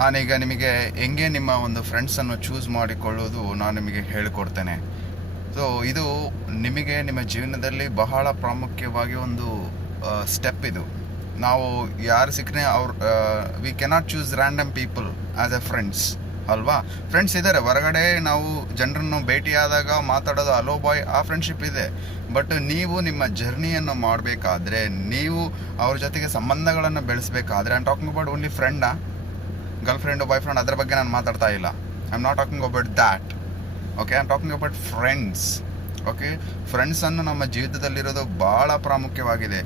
ನಾನೀಗ ನಿಮಗೆ ಹೆಂಗೆ ನಿಮ್ಮ ಒಂದು ಫ್ರೆಂಡ್ಸನ್ನು ಚೂಸ್ ಮಾಡಿಕೊಳ್ಳೋದು ನಾನು ನಿಮಗೆ ಹೇಳಿಕೊಡ್ತೇನೆ. ಸೊ ಇದು ನಿಮಗೆ ನಿಮ್ಮ ಜೀವನದಲ್ಲಿ ಬಹಳ ಪ್ರಾಮುಖ್ಯವಾಗಿ ಒಂದು ಸ್ಟೆಪ್ ಇದು. ನಾವು ಯಾರು ಸಿಕ್ಕರೆ ಅವ್ರ we cannot choose random people as a friends ಅಲ್ವಾ? ಫ್ರೆಂಡ್ಸ್ ಇದ್ದಾರೆ ಹೊರಗಡೆ ನಾವು ಜನರನ್ನು ಭೇಟಿಯಾದಾಗ ಮಾತಾಡೋದು ಅಲೋ ಬಾಯ್ ಆ ಫ್ರೆಂಡ್ಶಿಪ್ ಇದೆ. ಬಟ್ ನೀವು ನಿಮ್ಮ ಜರ್ನಿಯನ್ನು ಮಾಡಬೇಕಾದ್ರೆ, ನೀವು ಅವ್ರ ಜೊತೆಗೆ ಸಂಬಂಧಗಳನ್ನು ಬೆಳೆಸಬೇಕಾದ್ರೆ ಆ್ಯಂಡ್ ಟಾಕಿಂಗ್ ಅಬೌಟ್ ಓನ್ಲಿ ಫ್ರೆಂಡಾ ಗರ್ಲ್ ಫ್ರೆಂಡು ಬಾಯ್ ಫ್ರೆಂಡ್ ಅದ್ರ ಬಗ್ಗೆ ನಾನು ಮಾತಾಡ್ತಾ ಇಲ್ಲ. I am not talking about that okay I am talking about friends okay ಫ್ರೆಂಡ್ಸನ್ನು ನಮ್ಮ ಜೀವಿತದಲ್ಲಿರೋದು ಭಾಳ ಪ್ರಾಮುಖ್ಯವಾಗಿದೆ.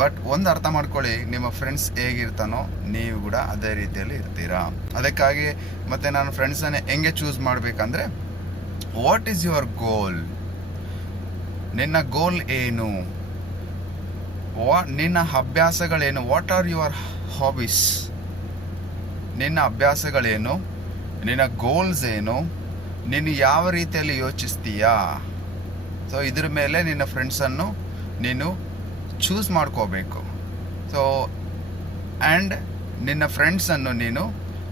ಬಟ್ ಒಂದು ಅರ್ಥ ಮಾಡ್ಕೊಳ್ಳಿ, ನಿಮ್ಮ ಫ್ರೆಂಡ್ಸ್ ಹೇಗಿರ್ತಾನೋ ನೀವು ಕೂಡ ಅದೇ ರೀತಿಯಲ್ಲಿ ಇರ್ತೀರಾ? ಅದಕ್ಕಾಗಿ ಮತ್ತೆ ನಾನು ಫ್ರೆಂಡ್ಸನ್ನು ಹೆಂಗೆ ಚೂಸ್ ಮಾಡಬೇಕಂದ್ರೆ ವಾಟ್ ಈಸ್ ಯುವರ್ ಗೋಲ್ ನಿನ್ನ ಗೋಲ್ ಏನು? ವಾ ನಿನ್ನ ಅಭ್ಯಾಸಗಳೇನು? ವಾಟ್ ಆರ್ ಯುವರ್ ಹಾಬೀಸ್ ನಿನ್ನ ಅಭ್ಯಾಸಗಳೇನು? ನಿನ್ನ ಗೋಲ್ಸ್ ಏನು? ನೀನು ಯಾವ ರೀತಿಯಲ್ಲಿ ಯೋಚಿಸ್ತೀಯಾ? ಸೊ ಇದ್ರ ಮೇಲೆ ನಿನ್ನ ಫ್ರೆಂಡ್ಸನ್ನು ನೀನು ಚೂಸ್ ಮಾಡ್ಕೋಬೇಕು. ಸೊ ಆ್ಯಂಡ್ ನಿನ್ನ ಫ್ರೆಂಡ್ಸನ್ನು ನೀನು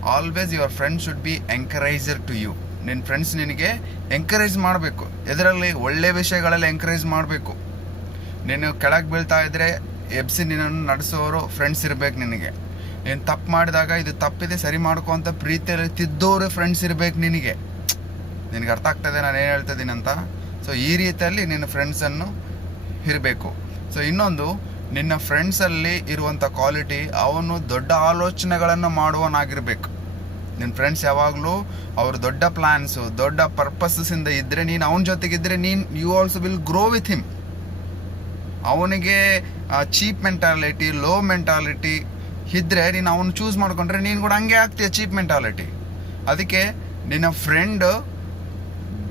always your friend should be encourager to you ನಿನ್ನ ಫ್ರೆಂಡ್ಸ್ ನಿನಗೆ ಎಂಕರೇಜ್ ಮಾಡಬೇಕು. ಇದರಲ್ಲಿ ಒಳ್ಳೆ ವಿಷಯಗಳಲ್ಲಿ ಎಂಕರೇಜ್ ಮಾಡಬೇಕು. ನೀನು ಕೆಳಗೆ ಬೀಳ್ತಾ ಇದ್ದರೆ ಎಬ್ಸಿ ನಿನ್ನನ್ನು ನಡೆಸೋರು ಫ್ರೆಂಡ್ಸ್ ಇರಬೇಕು ನಿನಗೆ. ನೀನು ತಪ್ಪು ಮಾಡಿದಾಗ ಇದು ತಪ್ಪಿದೆ, ಸರಿ ಮಾಡ್ಕೊ ಅಂತ ಪ್ರೀತಿಯಲ್ಲಿ ತಿದ್ದೋರು ಫ್ರೆಂಡ್ಸ್ ಇರಬೇಕು ನಿನಗೆ. ನಿನಗೆ ಅರ್ಥ ಆಗ್ತದೆ, ನಾನು ಏನು ಹೇಳ್ತಿದ್ದೀನಿ ಅಂತ? ಸೊ ಈ ರೀತಿಯಲ್ಲಿ ನಿನ್ನ ಫ್ರೆಂಡ್ಸನ್ನು ಇರಬೇಕು. ಸೊ ಇನ್ನೊಂದು, ನಿನ್ನ ಫ್ರೆಂಡ್ಸಲ್ಲಿ ಇರುವಂಥ ಕ್ವಾಲಿಟಿ ಅವನು ದೊಡ್ಡ ಆಲೋಚನೆಗಳನ್ನು ಮಾಡುವನಾಗಿರಬೇಕು. ನಿನ್ನ ಫ್ರೆಂಡ್ಸ್ ಯಾವಾಗಲೂ ಅವ್ರ ದೊಡ್ಡ ಪ್ಲ್ಯಾನ್ಸು ದೊಡ್ಡ ಪರ್ಪಸಸ್ಸಿಂದ ಇದ್ದರೆ ನೀನು, ಅವನ ಜೊತೆಗಿದ್ದರೆ ನೀನು you also will grow with him ಅವನಿಗೆ ಚೀಪ್ ಮೆಂಟಾಲಿಟಿ ಲೋ ಮೆಂಟಾಲಿಟಿ ಇದ್ದರೆ ನೀನು ಅವನು ಚೂಸ್ ಮಾಡ್ಕೊಂಡ್ರೆ ನೀನು ಕೂಡ ಹಂಗೆ ಆಗ್ತೀಯ ಚೀಪ್ ಮೆಂಟಾಲಿಟಿ ಅದಕ್ಕೆ ನಿನ್ನ ಫ್ರೆಂಡ್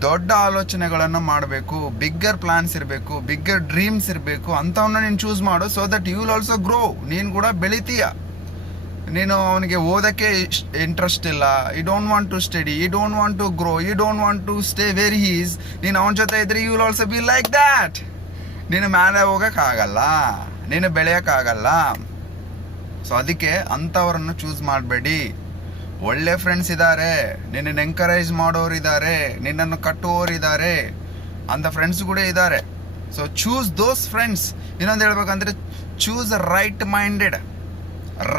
ದೊಡ್ಡ ಆಲೋಚನೆಗಳನ್ನು ಮಾಡಬೇಕು ಬಿಗ್ಗರ್ ಪ್ಲಾನ್ಸ್ ಇರಬೇಕು ಬಿಗ್ಗರ್ ಡ್ರೀಮ್ಸ್ ಇರಬೇಕು ಅಂಥವನ್ನ ನೀನು ಚೂಸ್ ಮಾಡು so that you will also grow ನೀನು ಕೂಡ ಬೆಳಿತೀಯ. ನೀನು ಅವನಿಗೆ ಓದೋಕ್ಕೆ ಇಂಟ್ರೆಸ್ಟ್ ಇಲ್ಲ. He don't want to study he don't want to grow he don't want to stay very is ನೀನು ಅವನ ಜೊತೆ ಇದ್ರೆ you will also be like that ನೀನು ಮೇಲೆ ಹೋಗೋಕ್ಕಾಗಲ್ಲ. ನೀನು ಬೆಳೆಯೋಕ್ಕಾಗಲ್ಲ. ಸೊ ಅದಕ್ಕೆ ಅಂಥವ್ರನ್ನು ಚೂಸ್ ಮಾಡಬೇಡಿ. ಒಳ್ಳೆ ಫ್ರೆಂಡ್ಸ್ ಇದ್ದಾರೆ ನಿನ್ನನ್ನು ಎಂಕರೇಜ್ ಮಾಡೋರು ಇದ್ದಾರೆ ನಿನ್ನನ್ನು ಕಟ್ಟುವವರಿದ್ದಾರೆ ಅಂಥ ಫ್ರೆಂಡ್ಸ್ ಕೂಡ ಇದ್ದಾರೆ ಸೊ ಚೂಸ್ ದೋಸ್ ಫ್ರೆಂಡ್ಸ್ ಇನ್ನೊಂದು ಹೇಳ್ಬೇಕಂದ್ರೆ choose right minded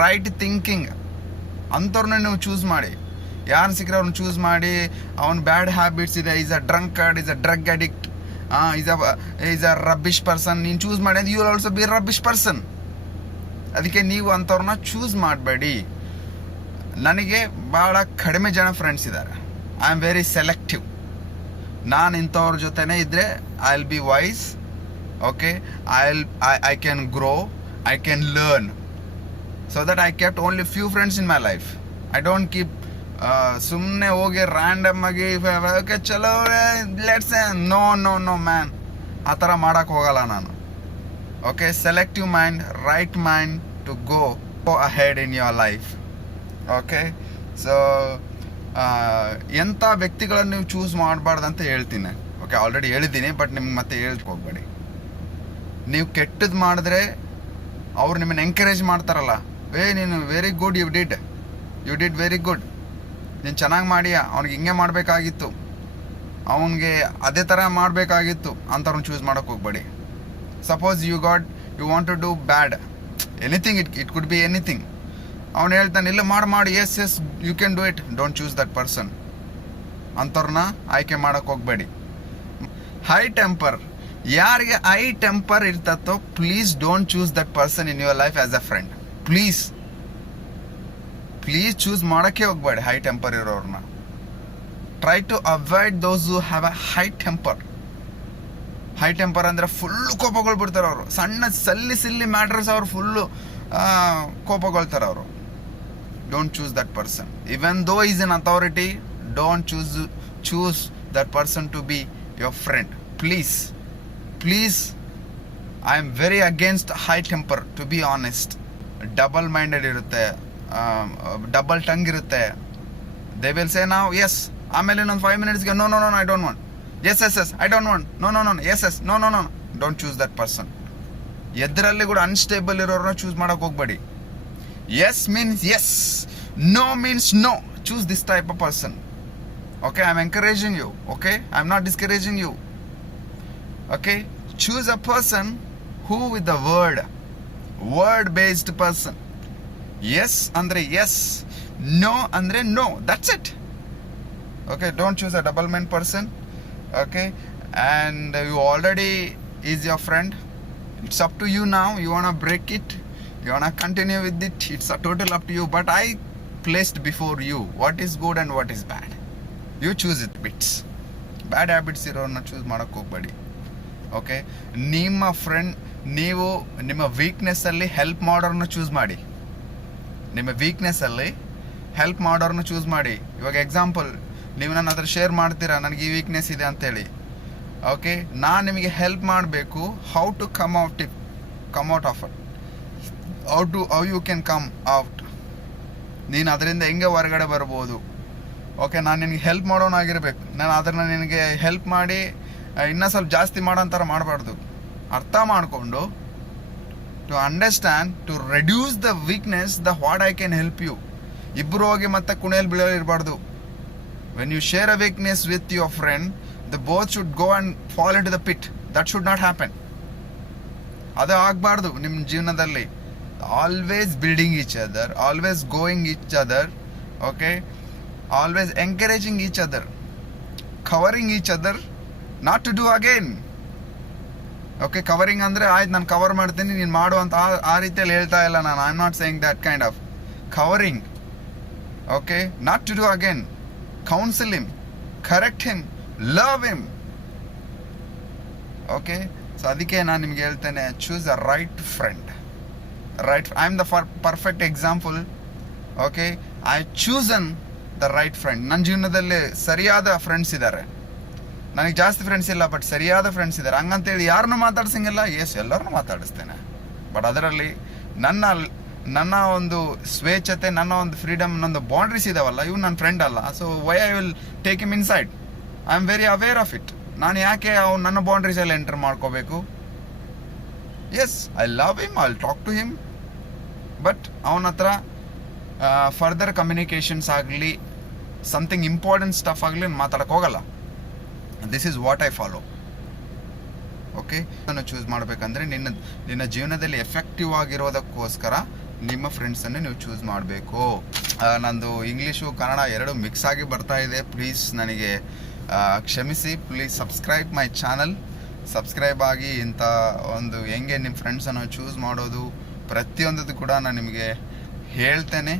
right thinking ಅಂಥವ್ರನ್ನ ನೀವು ಚೂಸ್ ಮಾಡಿ. ಯಾರು ಸಿಕ್ಕರೆ ಅವ್ರನ್ನ ಚೂಸ್ ಮಾಡಿ. ಅವ್ನ ಬ್ಯಾಡ್ ಹ್ಯಾಬಿಟ್ಸ್ ಇದೆ is a drunkard is a drug addict is a is a rubbish person ನೀನು ಚೂಸ್ ಮಾಡಿ you will also be rubbish person ಅದಕ್ಕೆ ನೀವು ಅಂಥವ್ರನ್ನ ಚೂಸ್ ಮಾಡಬೇಡಿ. ನನಗೆ ಭಾಳ ಕಡಿಮೆ ಜನ ಫ್ರೆಂಡ್ಸ್ ಇದ್ದಾರೆ. ಐ ಆಮ್ ವೆರಿ ಸೆಲೆಕ್ಟಿವ್ ನಾನು ಇಂಥವ್ರ ಜೊತೆನೇ ಇದ್ದರೆ I will be wise okay I will I I can grow I can learn so that I kept only few friends in my life I don't keep ಸುಮ್ಮನೆ ಹೋಗಿ random ಆಗಿ, okay, ಚಲೋ let's no no no man ಆ ಥರ ಮಾಡೋಕ್ಕೆ ಹೋಗಲ್ಲ ನಾನು. Okay selective mind right mind to go, go ahead in your life okay so ಎಂಥ ವ್ಯಕ್ತಿಗಳನ್ನು ನೀವು ಚೂಸ್ ಮಾಡಬಾರ್ದು ಅಂತ ಹೇಳ್ತೀನಿ. ಓಕೆ ಆಲ್ರೆಡಿ ಹೇಳಿದ್ದೀನಿ ಬಟ್ ನಿಮ್ಗೆ ಮತ್ತೆ ಹೇಳ್ಕೋಗ್ಬೇಡಿ ನೀವು ಕೆಟ್ಟದ್ದು ಮಾಡಿದ್ರೆ ಅವ್ರು ನಿಮ್ಮನ್ನು ಎಂಕರೇಜ್ ಮಾಡ್ತಾರಲ್ಲ. ವೇ ನೀನು very good you did you did very good ನೀನು ಚೆನ್ನಾಗಿ ಮಾಡಿಯಾ? ಅವ್ನಿಗೆ ಹಿಂಗೆ ಮಾಡಬೇಕಾಗಿತ್ತು. ಅವನಿಗೆ ಅದೇ ಥರ ಮಾಡಬೇಕಾಗಿತ್ತು. ಅಂಥವ್ರನ್ನ ಚೂಸ್ ಮಾಡೋಕ್ಕೆ ಹೋಗ್ಬೇಡಿ. Suppose you got you want to do bad anything it it could be anything ಅವನು ಹೇಳ್ತಾನೆ, ಇಲ್ಲ, ಮಾಡಿ ಮಾಡಿ yes yes you can do it don't choose that person ಅಂಥವ್ರನ್ನ ಆಯ್ಕೆ ಮಾಡೋಕೆ ಹೋಗಬೇಡಿ. ಹೈ ಟೆಂಪರ್ ಯಾರಿಗೆ high temper ಇರ್ತತ್ತೋ please don't choose that person in your life as a friend please please choose ಮಾಡೋಕ್ಕೆ ಹೋಗ್ಬೇಡಿ high temper ಇರೋರನ್ನ try to avoid those have a high temper high temper ಅಂದರೆ full ಕೋಪಗಳು ಬಿಡ್ತಾರೆ ಅವರು. ಸಣ್ಣ ಸಲ್ಲಿ silly matters ಅವ್ರು full ಕೋಪಗೊಳ್ತಾರೆ ಅವರು. Don't choose that person even though is in authority don't choose choose that person to be your friend please please I am very against high temper to be honest double minded ಇರುತ್ತೆ double tongue ಇರುತ್ತೆ. They will say ನಾವು yes ಆಮೇಲೆ ಇನ್ನೊಂದು five ಮಿನಿಟ್ಸ್ಗೆ no no no I don't want yes yes yes I don't want no no no yes yes no no no don't choose that person ಎದ್ರಲ್ಲಿ ಕೂಡ unstable ಇರೋರನ್ನ choose ಮಾಡೋಕೆ ಹೋಗ್ಬೇಡಿ. Yes means yes no means no choose this type of person okay I am encouraging you okay I am not discouraging you okay choose a person who with the word word based person yes ಅಂದರೆ yes no ಅಂದರೆ no that's it okay, don't choose a double man person. okay and you already is your friend it's up to you now you want to break it you want to continue with it it's a total up to you but i placed before you what is good and what is bad you choose it bits bad habits ಇರೋರನ್ನ choose ಮಾಡೋಕ್ಕೆ ಹೋಗ್ಬೇಡಿ okay ನಿಮ್ಮ friend ನೀವು ನಿಮ್ಮ ವೀಕ್ನೆಸ್ಸಲ್ಲಿ help ಮಾಡೋರನ್ನ choose ಮಾಡಿ ನಿಮ್ಮ ವೀಕ್ನೆಸ್ಸಲ್ಲಿ help ಮಾಡೋರನ್ನ choose ಮಾಡಿ ಇವಾಗ example ನೀವು ನನ್ನ ಹತ್ರ ಶೇರ್ ಮಾಡ್ತೀರಾ? ನನಗೆ ಈ ವೀಕ್ನೆಸ್ ಇದೆ ಅಂತೇಳಿ. ಓಕೆ ನಾನು ನಿಮಗೆ ಹೆಲ್ಪ್ ಮಾಡಬೇಕು. How to come out it come out of how to how you can come out ನೀನು ಅದರಿಂದ ಹೆಂಗೆ ಹೊರಗಡೆ ಬರ್ಬೋದು? ಓಕೆ ನಾನು ನಿನಗೆ ಹೆಲ್ಪ್ ಮಾಡೋನಾಗಿರ್ಬೇಕು ನಾನು ಅದನ್ನು ನಿನಗೆ ಹೆಲ್ಪ್ ಮಾಡಿ ಇನ್ನೂ ಸ್ವಲ್ಪ ಜಾಸ್ತಿ ಮಾಡೋಂಥರ ಮಾಡಬಾರ್ದು. ಅರ್ಥ ಮಾಡಿಕೊಂಡು to understand to reduce the weakness the what I can help you ಇಬ್ಬರು ಹೋಗಿ ಮತ್ತೆ ಕುಣಿಯಲ್ಲಿ ಬೀಳೋ ಇರಬಾರ್ದು. When you share a weakness with your friend the both should go and fall into the the pit that should happen. ಅದು ಆಗಬಾರ್ದು ನಿಮ್ಮ ಜೀವನದಲ್ಲಿ. Always building each other always going each other okay always encouraging each other covering each other not to do again okay covering ಅಂದರೆ ಆಯ್ತು, ನಾನು cover ಮಾಡ್ತೀನಿ, ನೀನು ಮಾಡು ಅಂತ ಆ ರೀತಿಯಲ್ಲಿ ಹೇಳ್ತಾ ಇಲ್ಲ ನಾನು. I am not saying that kind of covering okay not to do again counsel him, correct him, love him. Okay so ಅದಕ್ಕೆ ನಾನು ನಿಮ್ಗೆ ಹೇಳ್ತೇನೆ choose a right friend right I am the for perfect example okay I chosen the right friend ನನ್ನ ಜೀವನದಲ್ಲಿ ಸರಿಯಾದ friends ಇದ್ದಾರೆ ನನಗೆ ಜಾಸ್ತಿ ಫ್ರೆಂಡ್ಸ್ ಇಲ್ಲ ಬಟ್ ಸರಿಯಾದ ಫ್ರೆಂಡ್ಸ್ ಇದ್ದಾರೆ ಹಂಗಂತೇಳಿ ಯಾರನ್ನೂ ಮಾತಾಡ್ಸಂಗಿಲ್ಲ. ಎಸ್ ಎಲ್ಲರನ್ನೂ ಮಾತಾಡಿಸ್ತೇನೆ. ಬಟ್ ಅದರಲ್ಲಿ ನನ್ನ ನನ್ನ ಒಂದು ಸ್ವೇಚ್ಛತೆ, ನನ್ನ ಒಂದು ಫ್ರೀಡಮ್ ನನ್ನೊಂದು ಬೌಂಡ್ರೀಸ್ ಇದಾವಲ್ಲ ಇವ್ ನನ್ನ ಫ್ರೆಂಡ್ ಅಲ್ಲ. So why I will take him inside I am very aware of it ನಾನು ಯಾಕೆ ಅವ್ನು ನನ್ನ ಬೌಂಡ್ರೀಸಲ್ಲಿ ಎಂಟರ್ ಮಾಡ್ಕೋಬೇಕು? Yes I love him I talk to him but ಅವನ ಹತ್ರ ಫರ್ದರ್ ಕಮ್ಯುನಿಕೇಷನ್ಸ್ ಆಗಲಿ ಸಮಥಿಂಗ್ ಇಂಪಾರ್ಟೆಂಟ್ ಸ್ಟಫ್ ಆಗಲಿ ಮಾತಾಡಕ್ಕೆ ಹೋಗಲ್ಲ. This is what I follow okay ನಾನು ಚೂಸ್ ಮಾಡಬೇಕಂದ್ರೆ ನಿನ್ನ ನಿನ್ನ ಜೀವನದಲ್ಲಿ ಎಫೆಕ್ಟಿವ್ ಆಗಿರೋದಕ್ಕೋಸ್ಕರ ನಿಮ್ಮ ಫ್ರೆಂಡ್ಸನ್ನೇ ನೀವು ಚೂಸ್ ಮಾಡಬೇಕು. ನಂದು ಇಂಗ್ಲೀಷು ಕನ್ನಡ ಎರಡು ಮಿಕ್ಸ್ ಆಗಿ ಬರ್ತಾ ಇದೆ. ಪ್ಲೀಸ್ ನನಗೆ ಕ್ಷಮಿಸಿ. Please subscribe my channel subscribe ಆಗಿ ಇಂಥ ಒಂದು ಹೆಂಗೆ ನಿಮ್ಮ ಫ್ರೆಂಡ್ಸನ್ನು ಚೂಸ್ ಮಾಡೋದು ಪ್ರತಿಯೊಂದದ್ದು ಕೂಡ ನಾನು ನಿಮಗೆ ಹೇಳ್ತೇನೆ.